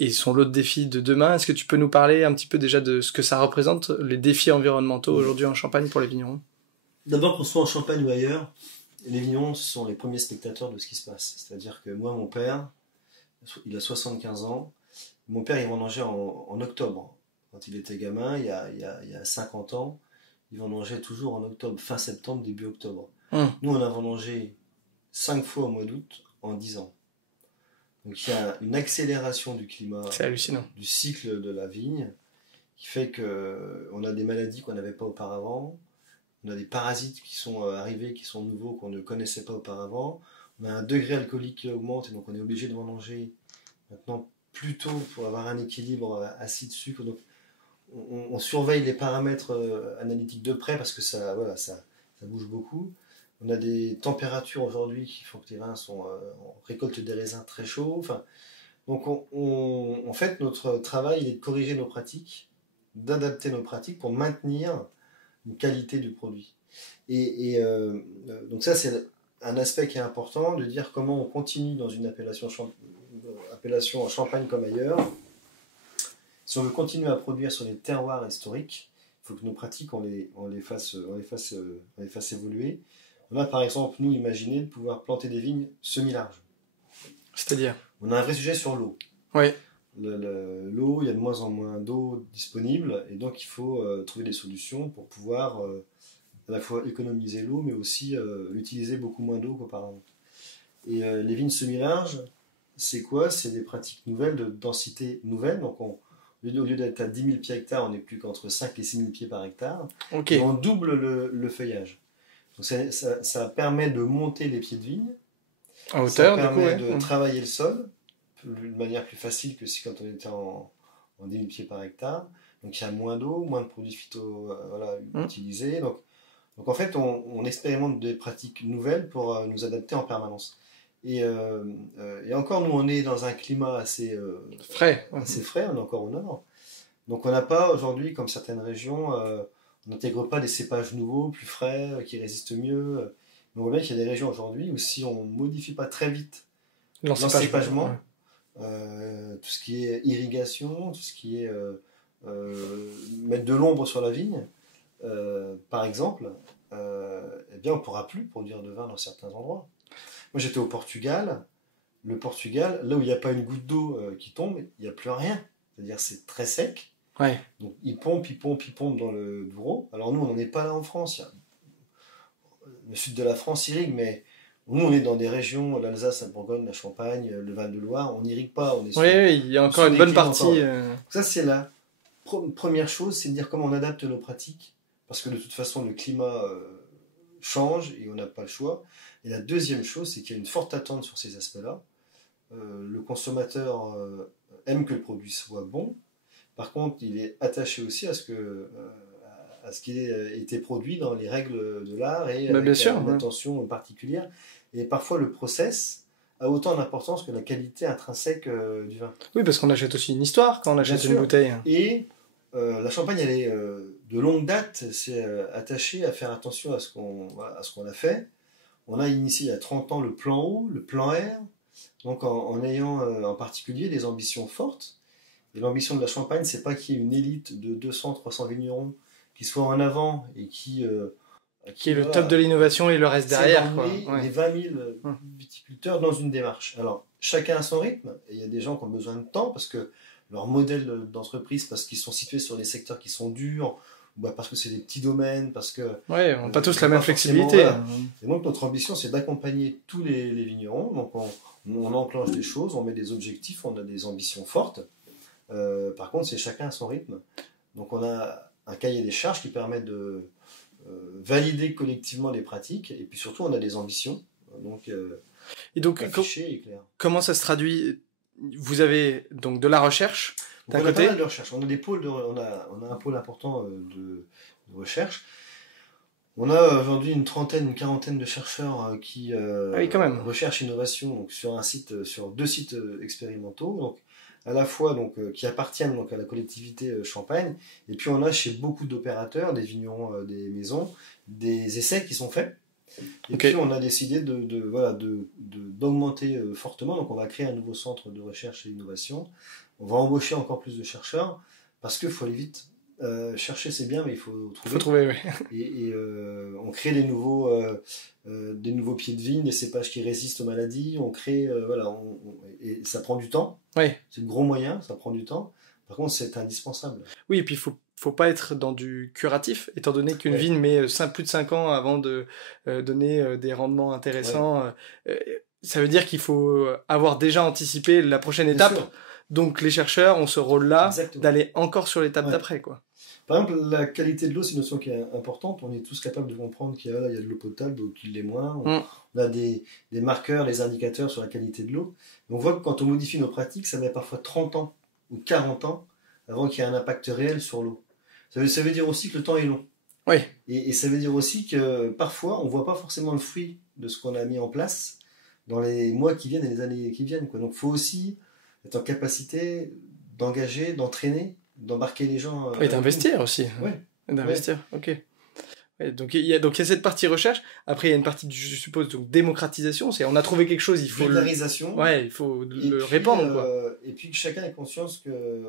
Et son lot de défis de demain. Est-ce que tu peux nous parler un petit peu déjà de ce que ça représente, les défis environnementaux aujourd'hui en Champagne pour les vignerons? D'abord, qu'on soit en Champagne ou ailleurs, les vignerons sont les premiers spectateurs de ce qui se passe. C'est-à-dire que moi, mon père, il a 75 ans. Mon père, il vendangeait en octobre. Quand il était gamin, il y a 50 ans, il vendangeait toujours en octobre, fin septembre, début octobre. Nous, on a vendangé 5 fois au mois d'août en 10 ans. Donc il y a une accélération du climat, c'est hallucinant, du cycle de la vigne, qui fait qu'on a des maladies qu'on n'avait pas auparavant, on a des parasites qui sont arrivés, qui sont nouveaux, qu'on ne connaissait pas auparavant, on a un degré alcoolique qui augmente, et donc on est obligé de vendanger maintenant plus tôt pour avoir un équilibre acide-sucre. Donc on surveille les paramètres analytiques de près parce que ça bouge beaucoup. On a des températures aujourd'hui qui font que les vins on récolte des raisins très chauds. Donc en fait, notre travail il est de corriger nos pratiques, d'adapter nos pratiques pour maintenir une qualité du produit. Donc ça, c'est un aspect qui est important, de dire comment on continue dans une appellation en Champagne comme ailleurs. Si on veut continuer à produire sur les terroirs historiques, il faut que nos pratiques, on les fasse évoluer. On a par exemple, nous, imaginé de pouvoir planter des vignes semi-larges. C'est-à-dire ? On a un vrai sujet sur l'eau. Oui. L'eau, il y a de moins en moins d'eau disponible, et donc il faut trouver des solutions pour pouvoir à la fois économiser l'eau, mais aussi utiliser beaucoup moins d'eau qu'auparavant. Et les vignes semi-larges, c'est quoi ? C'est des pratiques nouvelles, de densité nouvelle. Donc au lieu d'être à 10 000 pieds hectares, on n'est plus qu'entre 5 et 6 000 pieds par hectare. Okay. Et on double le feuillage. Donc ça permet de monter les pieds de vigne. À hauteur, ça permet du coup, de travailler le sol de manière plus facile que si quand on était en 10 000 pieds par hectare. Donc il y a moins d'eau, moins de produits phyto utilisés. Donc en fait, on expérimente des pratiques nouvelles pour nous adapter en permanence. Et encore, nous, on est dans un climat assez frais. On est encore au nord. Donc on n'a pas aujourd'hui, comme certaines régions, on n'intègre pas des cépages nouveaux, plus frais, qui résistent mieux. Mais on voit bien qu'il y a des régions aujourd'hui où si on ne modifie pas très vite l'encépagement, tout ce qui est irrigation, tout ce qui est mettre de l'ombre sur la vigne, par exemple, eh bien on ne pourra plus produire de vin dans certains endroits. Moi j'étais au Portugal. Le Portugal, là où il n'y a pas une goutte d'eau qui tombe, il n'y a plus rien. C'est-à-dire c'est très sec. Ouais. Donc ils pompent dans le Douro. Alors nous, on n'en est pas là en France. Le sud de la France irrigue, mais nous, on est dans des régions, l'Alsace, la Bourgogne, la Champagne, le Val-de-Loire, on n'irrigue pas. Oui, il y a encore une bonne partie. Ça, c'est la première chose, c'est de dire comment on adapte nos pratiques, parce que de toute façon, le climat change et on n'a pas le choix. Et la deuxième chose, c'est qu'il y a une forte attente sur ces aspects-là. Le consommateur aime que le produit soit bon. Par contre, il est attaché aussi à ce qu'il ait été produit dans les règles de l'art et avec une attention particulière. Et parfois, le process a autant d'importance que la qualité intrinsèque du vin. Oui, parce qu'on achète aussi une histoire quand on achète une bouteille. Et la Champagne, elle est de longue date, c'est attaché à faire attention à ce qu'on a fait. On a initié il y a 30 ans le plan O, le plan R, donc en ayant en particulier des ambitions fortes. Et l'ambition de la Champagne, c'est pas qu'il y ait une élite de 200-300 vignerons qui soit en avant et qui est le top de l'innovation et le reste derrière. Les 20 000 viticulteurs dans une démarche. Alors, chacun a son rythme, et il y a des gens qui ont besoin de temps parce que leur modèle d'entreprise, parce qu'ils sont situés sur des secteurs qui sont durs, parce que c'est des petits domaines, parce que... Oui, on n'a pas tous la même flexibilité. Voilà. Et donc, notre ambition, c'est d'accompagner tous les vignerons. Donc, on enclenche des choses, on met des objectifs, on a des ambitions fortes. Par contre, c'est chacun à son rythme. Donc, on a un cahier des charges qui permet de valider collectivement les pratiques, et puis surtout, on a des ambitions. Donc affichées et claires. Comment ça se traduit ? Vous avez donc de la recherche d'un côté. On a pas mal de recherche. On a des pôles on a un pôle important de recherche. On a aujourd'hui une quarantaine de chercheurs qui quand même. recherche innovation donc sur 2 sites expérimentaux. Donc à la fois qui appartiennent à la collectivité Champagne, et puis on a chez beaucoup d'opérateurs, des vignerons, des maisons, des essais qui sont faits. Et puis on a décidé d'augmenter fortement. Donc on va créer un nouveau centre de recherche et d'innovation. On va embaucher encore plus de chercheurs parce qu'il faut aller vite. Chercher c'est bien, mais il faut trouver. Oui. Et on crée des nouveaux pieds de vigne, des cépages qui résistent aux maladies. On crée, et ça prend du temps. Oui. C'est de gros moyens, ça prend du temps. Par contre, c'est indispensable. Oui, et puis il faut pas être dans du curatif, étant donné qu'une vigne met plus de 5 ans avant de donner des rendements intéressants. Ça veut dire qu'il faut avoir déjà anticipé la prochaine étape. Bien sûr. Donc les chercheurs ont ce rôle-là Exactement. d'aller encore sur l'étape d'après, quoi. Par exemple, la qualité de l'eau, c'est une notion qui est importante. On est tous capables de comprendre qu'il y a de l'eau potable, ou qu'il l'est moins. On a des marqueurs, des indicateurs sur la qualité de l'eau. On voit que quand on modifie nos pratiques, ça met parfois 30 ans ou 40 ans avant qu'il y ait un impact réel sur l'eau. Ça veut dire aussi que le temps est long. Oui. Et ça veut dire aussi que parfois, on ne voit pas forcément le fruit de ce qu'on a mis en place dans les mois qui viennent et les années qui viennent, quoi. Donc il faut aussi être en capacité d'engager, d'entraîner, d'embarquer les gens. Et d'investir aussi. Oui. D'investir, ok. Ouais, donc il y a cette partie recherche. Après, il y a une partie, je suppose, donc démocratisation. C'est on a trouvé quelque chose, il faut vulgarisation. Il faut le répandre, quoi. Et puis que chacun ait conscience que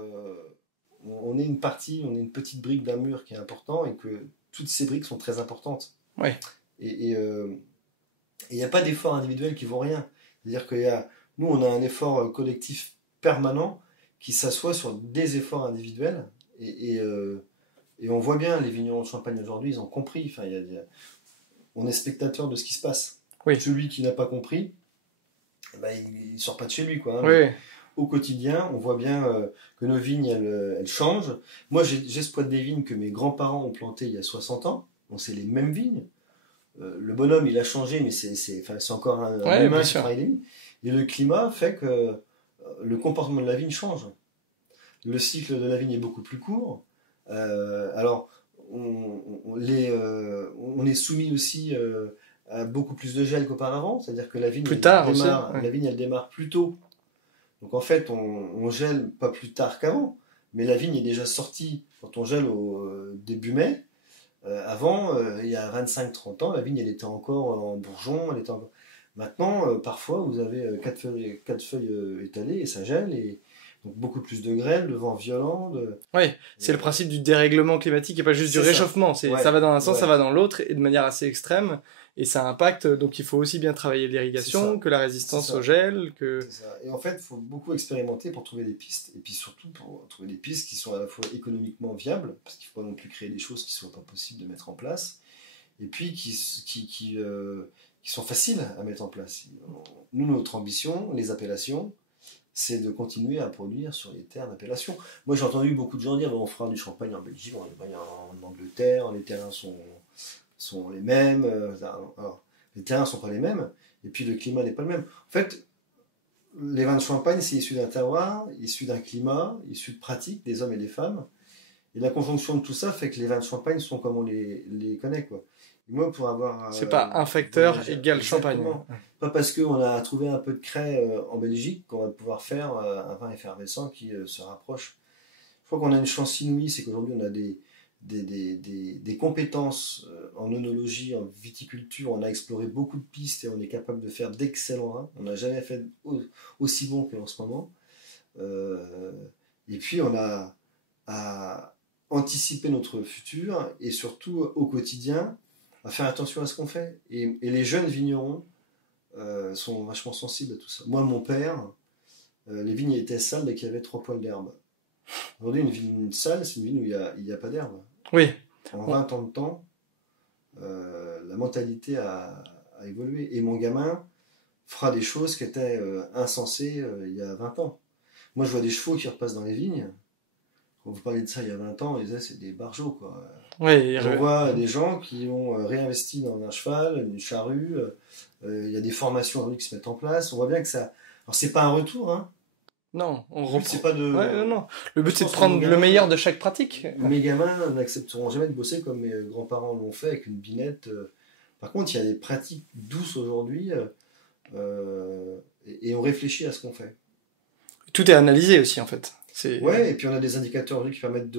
on est une partie, on est une petite brique d'un mur qui est important et que toutes ces briques sont très importantes. Ouais. Et il n'y a pas d'efforts individuels qui vaut rien. C'est-à-dire nous, on a un effort collectif permanent qui s'assoit sur des efforts individuels. Et on voit bien, les vignerons de Champagne aujourd'hui, ils ont compris. Enfin, on est spectateur de ce qui se passe. Oui. Celui qui n'a pas compris, il ne sort pas de chez lui, quoi. Hein. Oui. Au quotidien, on voit bien que nos vignes, elles changent. Moi, j'exploite des vignes que mes grands-parents ont plantées il y a 60 ans. Donc, c'est les mêmes vignes. Le bonhomme, il a changé, mais c'est encore un humain qui travaille les vignes. Et le climat fait que le comportement de la vigne change. Le cycle de la vigne est beaucoup plus court. Alors, on est soumis aussi à beaucoup plus de gel qu'auparavant. C'est-à-dire que la vigne, elle démarre plus tôt. Donc en fait, on gèle pas plus tard qu'avant, mais la vigne est déjà sortie quand on gèle au début mai. Avant, il y a 25-30 ans, la vigne elle était encore en bourgeon. Maintenant, parfois, vous avez 4 feuilles étalées et ça gèle. Et donc beaucoup plus de grêle, de vent violent. Oui, c'est le principe du dérèglement climatique et pas juste du réchauffement. Ça va dans un sens, ça va dans l'autre, et de manière assez extrême. Et ça impacte, donc il faut aussi bien travailler l'irrigation, que la résistance au gel. C'est ça. Et en fait, il faut beaucoup expérimenter pour trouver des pistes. Et puis surtout pour trouver des pistes qui sont à la fois économiquement viables, parce qu'il ne faut pas non plus créer des choses qui ne soient pas possibles de mettre en place, et puis qui sont faciles à mettre en place. Nous, notre ambition, les appellations, c'est de continuer à produire sur les terres d'appellation. Moi, j'ai entendu beaucoup de gens dire on fera du champagne en Belgique, en Angleterre, les terrains sont les mêmes. Alors, les terrains ne sont pas les mêmes, et puis le climat n'est pas le même. En fait, les vins de Champagne, c'est issu d'un terroir, issu d'un climat, issu de pratiques des hommes et des femmes. Et la conjonction de tout ça fait que les vins de Champagne sont comme on les connaît, quoi. Et moi, pour avoir... c'est pas un facteur égal Champagne. Pas parce qu'on a trouvé un peu de craie en Belgique qu'on va pouvoir faire un vin effervescent qui se rapproche. Je crois qu'on a une chance inouïe, c'est qu'aujourd'hui on a des compétences en œnologie, en viticulture. On a exploré beaucoup de pistes et on est capable de faire d'excellents vins. On n'a jamais fait aussi bon qu'en ce moment. Et puis on a à anticiper notre futur et surtout au quotidien à faire attention à ce qu'on fait. Et les jeunes vignerons sont vachement sensibles à tout ça. Moi, mon père, les vignes étaient sales dès qu'il y avait 3 poils d'herbe. Aujourd'hui, une vigne sale, c'est une vigne où il n'y a pas d'herbe. Oui. En 20 ans de temps, la mentalité a évolué. Et mon gamin fera des choses qui étaient insensées il y a 20 ans. Moi, je vois des chevaux qui repassent dans les vignes. Quand vous parlez de ça il y a 20 ans, ils disaient c'est des barjots, quoi. Oui, on voit des gens qui ont réinvesti dans un cheval, une charrue. Il y a des formations aujourd'hui qui se mettent en place. On voit bien que ça... Alors, c'est pas un retour, hein. Non, c'est pas de... non. Le but, c'est de prendre le meilleur de chaque pratique. Mes gamins n'accepteront jamais de bosser comme mes grands-parents l'ont fait avec une binette. Par contre, il y a des pratiques douces aujourd'hui et on réfléchit à ce qu'on fait. Tout est analysé aussi, en fait. Ouais, et puis on a des indicateurs aujourd'hui qui permettent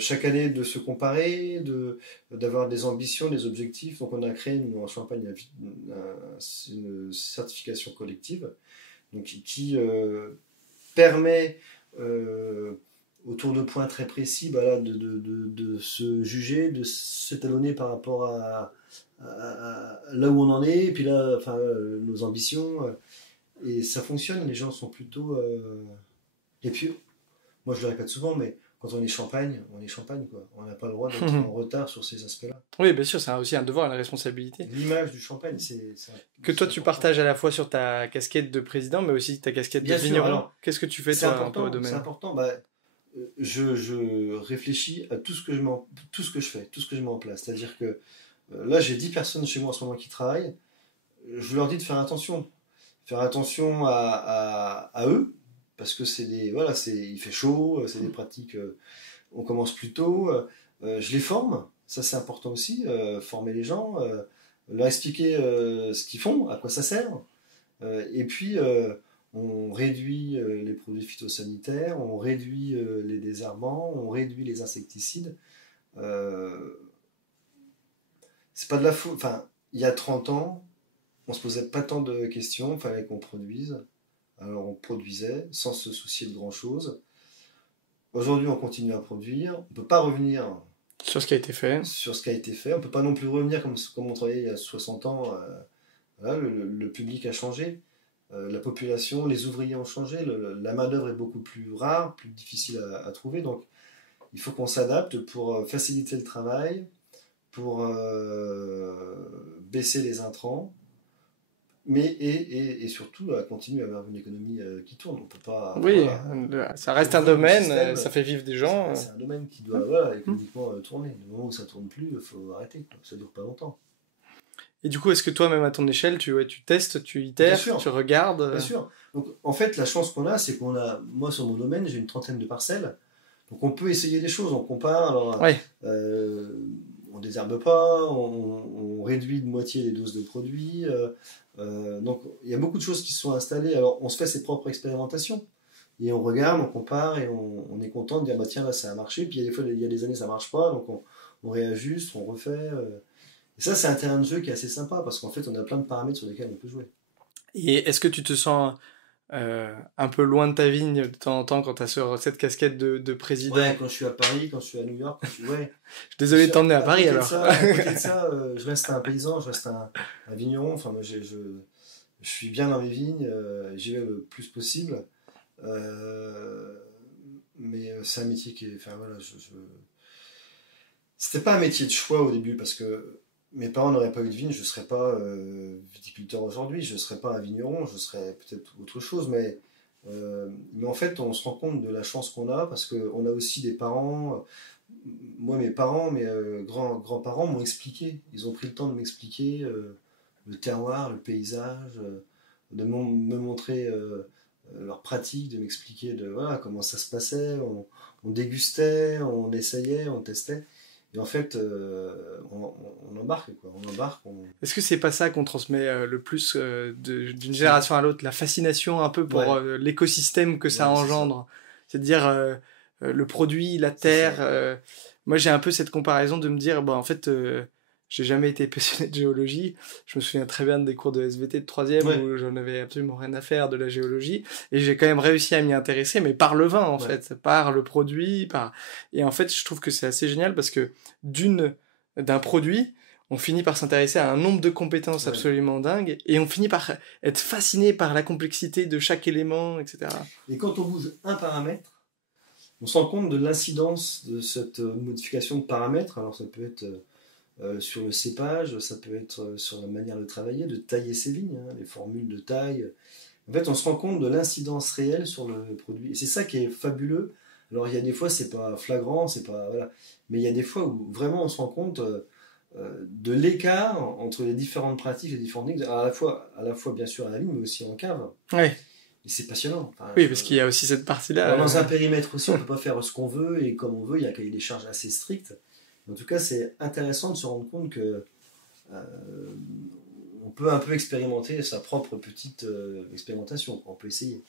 chaque année de se comparer, d'avoir des ambitions, des objectifs. Donc on a créé, nous, en Champagne, une certification collective donc, qui permet, autour de points très précis, de se juger, de s'étalonner par rapport à là où on en est, et puis là, nos ambitions. Et ça fonctionne, les gens sont plutôt... Et puis, moi je le répète souvent, mais quand on est Champagne, quoi. On n'a pas le droit d'être en retard sur ces aspects-là. Oui, bien sûr, c'est aussi un devoir et une responsabilité. L'image du Champagne, que toi, tu partages à la fois sur ta casquette de président, mais aussi ta casquette de vigneron. Qu'est-ce que tu fais, toi, un peu au domaine ? C'est important. Je réfléchis à tout ce que je fais, tout ce que je mets en place. C'est-à-dire que là, j'ai 10 personnes chez moi en ce moment qui travaillent. Je leur dis de faire attention. Faire attention à eux. Parce que il fait chaud, c'est des pratiques, on commence plus tôt. Je les forme, ça c'est important aussi, former les gens, leur expliquer ce qu'ils font, à quoi ça sert. Et puis, on réduit les produits phytosanitaires, on réduit les désherbants, on réduit les insecticides. c'est pas de la faute. Enfin, il y a 30 ans, on se posait pas tant de questions, il fallait qu'on produise. Alors on produisait sans se soucier de grand-chose. Aujourd'hui, on continue à produire. On peut pas revenir sur ce qui a été fait. Sur ce qui a été fait. On peut pas non plus revenir comme on travaillait il y a 60 ans. Voilà, le public a changé. La population, les ouvriers ont changé. La main-d'œuvre est beaucoup plus rare, plus difficile à trouver. Donc, il faut qu'on s'adapte pour faciliter le travail, pour baisser les intrants, mais et surtout continuer à avoir une économie qui tourne. On peut pas. Oui, voilà, ça reste un domaine, ça fait vivre des gens. C'est un domaine qui doit économiquement tourner. Du moment où ça tourne plus, il faut arrêter. Ça dure pas longtemps. Et du coup, est-ce que toi, même à ton échelle, tu testes, tu itères, tu regardes Bien sûr. Donc, en fait, la chance qu'on a, c'est moi, sur mon domaine, j'ai une 30aine de parcelles. Donc, on peut essayer des choses. On compare. Alors, on désherbe pas, on réduit de moitié les doses de produits. Donc, il y a beaucoup de choses qui se sont installées. Alors, on se fait ses propres expérimentations. Et on regarde, on compare, et on est content de dire, bah tiens, là, ça a marché. Puis, il y a des années, ça marche pas. Donc, on réajuste, on refait. Et ça, c'est un terrain de jeu qui est assez sympa, parce qu'en fait, on a plein de paramètres sur lesquels on peut jouer. Et est-ce que tu te sens un peu loin de ta vigne de temps en temps quand tu as cette casquette de président? Ouais, quand je suis à Paris, quand je suis à New York, ouais. Je suis désolé de t'emmener à Paris alors. À côté de ça, je reste un paysan, je reste un vigneron. Enfin, moi, je suis bien dans mes vignes, j'y vais le plus possible. Mais c'est un métier qui est. Enfin, voilà, C'était pas un métier de choix au début, parce que mes parents n'auraient pas eu de vigne, je ne serais pas viticulteur aujourd'hui, je ne serais pas un vigneron, je serais peut-être autre chose, mais en fait, on se rend compte de la chance qu'on a, parce qu'on a aussi des parents. Moi, mes parents, mes grands-parents m'ont expliqué, ils ont pris le temps de m'expliquer le terroir, le paysage, de me montrer leur pratique, de m'expliquer voilà, comment ça se passait, on dégustait, on essayait, on testait. Et en fait, on embarque, quoi. On embarque. Est-ce que c'est pas ça qu'on transmet le plus d'une génération à l'autre, la fascination un peu pour l'écosystème que ça engendre, c'est-à-dire le produit, la terre. Moi, j'ai un peu cette comparaison de me dire, bon, en fait, j'ai jamais été passionné de géologie. Je me souviens très bien des cours de SVT de 3e où j'en avais absolument rien à faire de la géologie. Et j'ai quand même réussi à m'y intéresser, mais par le vin, en fait, par le produit. Et en fait, je trouve que c'est assez génial parce que d'un produit, on finit par s'intéresser à un nombre de compétences absolument dingues et on finit par être fasciné par la complexité de chaque élément, etc. Et quand on bouge un paramètre, on se rend compte de l'incidence de cette modification de paramètres. Alors ça peut être sur le cépage, ça peut être sur la manière de travailler, de tailler ses vignes, les formules de taille. En fait, on se rend compte de l'incidence réelle sur le produit. Et c'est ça qui est fabuleux. Alors il y a des fois, c'est pas flagrant, c'est pas voilà, mais il y a des fois où vraiment on se rend compte de l'écart entre les différentes pratiques, les différentes techniques, à la fois bien sûr à la vigne, mais aussi en cave. Ouais. Et c'est passionnant. Enfin, oui, parce qu'il y a aussi cette partie-là. Dans un périmètre aussi, on peut pas faire ce qu'on veut et comme on veut. Il y a un cahier des charges assez strict. En tout cas, c'est intéressant de se rendre compte que on peut un peu expérimenter sa propre petite expérimentation. On peut essayer.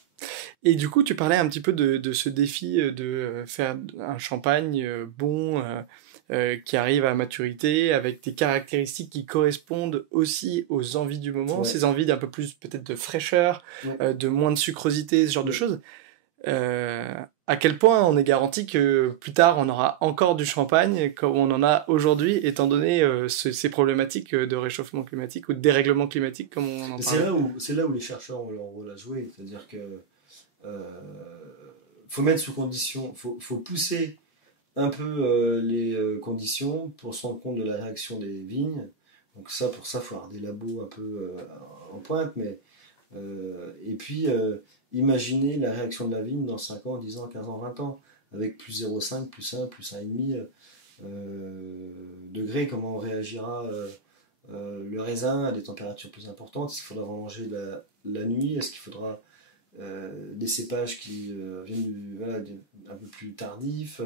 Et du coup, tu parlais un petit peu de ce défi de faire un champagne bon, qui arrive à maturité, avec des caractéristiques qui correspondent aussi aux envies du moment, ces envies d'un peu plus peut-être de fraîcheur, de moins de sucrosité, ce genre de choses. À quel point on est garanti que plus tard on aura encore du champagne comme on en a aujourd'hui, étant donné ces problématiques de réchauffement climatique ou de dérèglement climatique comme on en parle. C'est là où les chercheurs ont leur rôle à jouer, c'est-à-dire que faut mettre sous condition, faut pousser un peu les conditions pour se rendre compte de la réaction des vignes. Donc pour ça, il faut avoir des labos un peu en pointe, mais et puis imaginer la réaction de la vigne dans 5 ans, 10 ans, 15 ans, 20 ans, avec plus 0,5, plus 1, plus 1,5 degrés, comment réagira le raisin à des températures plus importantes. Est-ce qu'il faudra manger la nuit? Est-ce qu'il faudra des cépages qui viennent un peu plus tardifs?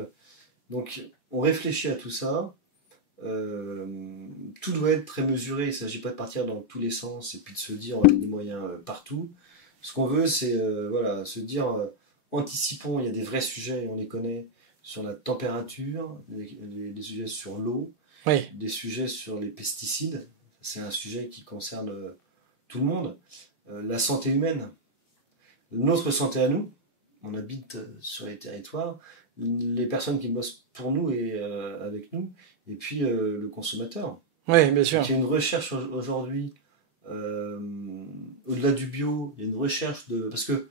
Donc on réfléchit à tout ça. Tout doit être très mesuré. Il ne s'agit pas de partir dans tous les sens et puis de se dire on a des moyens partout. Ce qu'on veut, c'est se dire anticipons. Il y a des vrais sujets, on les connaît, sur la température, des sujets sur l'eau, des sujets sur les pesticides. C'est un sujet qui concerne tout le monde. La santé humaine, notre santé à nous, on habite sur les territoires, les personnes qui bossent pour nous et avec nous, et puis le consommateur. Oui, bien sûr. Il y a une recherche aujourd'hui, au-delà du bio, il y a une recherche de... Parce que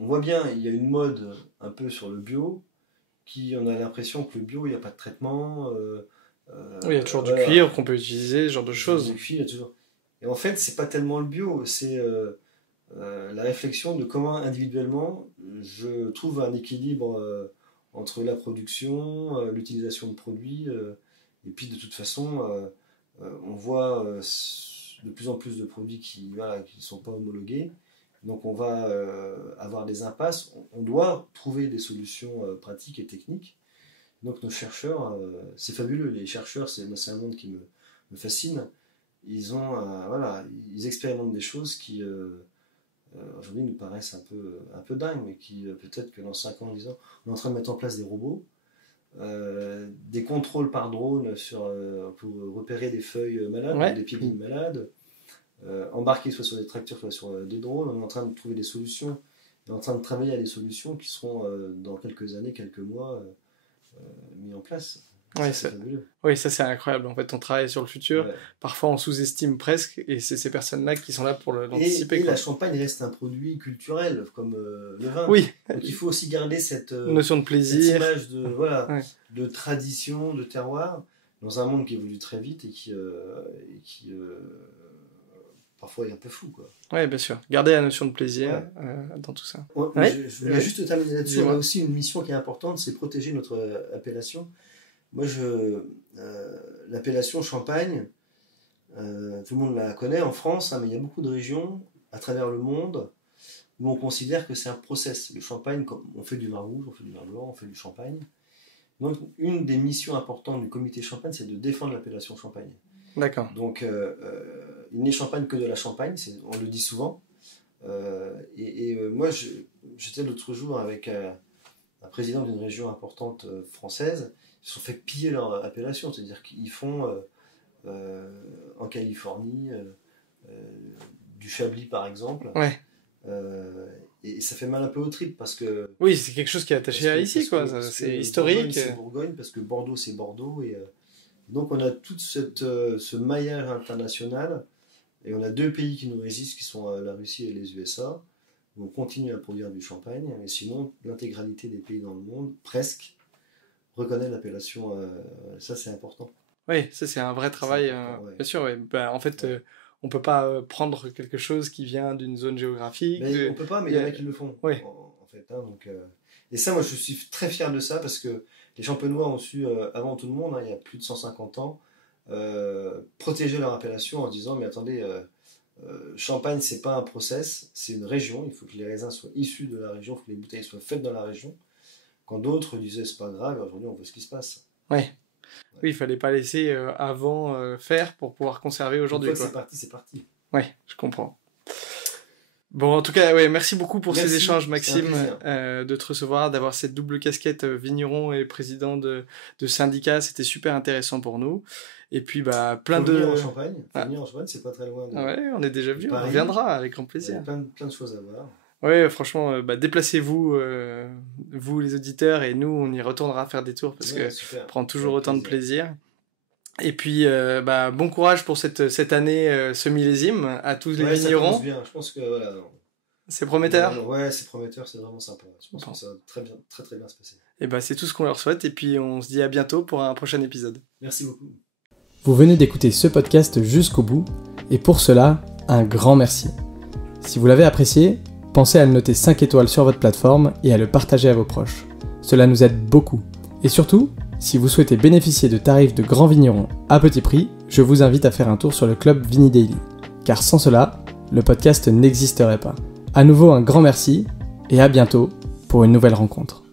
on voit bien, il y a une mode un peu sur le bio, on a l'impression que le bio, il n'y a pas de traitement. Oui, il y a toujours du cuir qu'on peut utiliser, ce genre de choses. Du cuir, il y a toujours... Et en fait, c'est pas tellement le bio, c'est la réflexion de comment individuellement je trouve un équilibre entre la production, l'utilisation de produits, et puis de toute façon, on voit de plus en plus de produits qui ne sont pas homologués. Donc on va avoir des impasses, on doit trouver des solutions pratiques et techniques. Donc nos chercheurs, c'est fabuleux, les chercheurs, c'est un monde qui me fascine. Ils expérimentent des choses qui aujourd'hui nous paraissent un peu dingues, mais qui peut-être que dans 5 ans, 10 ans, on est en train de mettre en place des robots, des contrôles par drone pour repérer des feuilles malades, des pieds malades, embarqués soit sur des tracteurs, soit sur des drones. On est en train de trouver des solutions, on est en train de travailler à des solutions qui seront dans quelques années, quelques mois mis en place. Oui, ça c'est incroyable. En fait, on travaille sur le futur. Ouais. Parfois, on sous-estime presque, et c'est ces personnes-là qui sont là pour l'anticiper. Et la Champagne reste un produit culturel, comme le vin. Oui. Donc il faut aussi garder cette notion de plaisir, cette image de tradition, de terroir, dans un monde qui évolue très vite et qui parfois est un peu fou, quoi. Oui, bien sûr. Garder la notion de plaisir dans tout ça. Je voulais juste terminer là-dessus. On a aussi une mission qui est importante, c'est protéger notre appellation. Moi, l'appellation Champagne, tout le monde la connaît en France, mais il y a beaucoup de régions à travers le monde où on considère que c'est un process. Le champagne, on fait du vin rouge, on fait du vin blanc, on fait du champagne. Donc, une des missions importantes du comité Champagne, c'est de défendre l'appellation Champagne. D'accord. Donc, il n'est champagne que de la Champagne, on le dit souvent. Moi, j'étais l'autre jour avec un président d'une région importante française. Ils se sont fait piller leur appellation, c'est-à-dire qu'ils font en Californie du Chablis par exemple. Ouais. Et ça fait mal un peu aux tripes parce que... Oui, c'est quelque chose qui est attaché à ici, quoi. C'est historique. C'est Bourgogne, parce que Bordeaux, c'est Bordeaux. Et donc on a tout ce maillage international. Et on a 2 pays qui nous résistent, qui sont la Russie et les USA. On continue à produire du champagne, mais sinon, l'intégralité des pays dans le monde, presque, reconnaît l'appellation. Ça, c'est important. Oui, ça, c'est un vrai travail. Bien sûr, ouais. En fait... on ne peut pas prendre quelque chose qui vient d'une zone géographique. On ne peut pas, mais il y en a qui le font. Oui. En fait, donc, et ça, moi, je suis très fier de ça parce que les Champenois ont su, avant tout le monde, il y a plus de 150 ans, protéger leur appellation en disant mais attendez, Champagne, c'est pas un process, c'est une région. Il faut que les raisins soient issus de la région, il faut que les bouteilles soient faites dans la région. Quand d'autres disaient c'est pas grave, aujourd'hui, on voit ce qui se passe. Oui. Oui, il fallait pas laisser avant faire pour pouvoir conserver aujourd'hui. C'est parti. Oui, je comprends. Bon, en tout cas, merci beaucoup pour ces échanges, Maxime, de te recevoir, d'avoir cette double casquette vigneron et président de syndicat. C'était super intéressant pour nous. Et puis, plein de... Venir en Champagne, c'est pas très loin. Ouais, on est déjà venu, on reviendra avec grand plaisir. Il y a plein de choses à voir. Oui, franchement, déplacez-vous, vous les auditeurs, et nous, on y retournera faire des tours parce que ça prend toujours autant de plaisir. Et puis, bon courage pour cette année, ce millésime, à tous les vignerons. Ça bien. Je pense que voilà. C'est prometteur. Ouais, c'est prometteur, c'est vraiment sympa. Je pense que ça va très bien se passer. Et c'est tout ce qu'on leur souhaite, et puis on se dit à bientôt pour un prochain épisode. Merci beaucoup. Vous venez d'écouter ce podcast jusqu'au bout, et pour cela, un grand merci. Si vous l'avez apprécié, pensez à le noter 5 étoiles sur votre plateforme et à le partager à vos proches. Cela nous aide beaucoup. Et surtout, si vous souhaitez bénéficier de tarifs de grands vignerons à petit prix, je vous invite à faire un tour sur le club Vini Daily. Car sans cela, le podcast n'existerait pas. À nouveau un grand merci et à bientôt pour une nouvelle rencontre.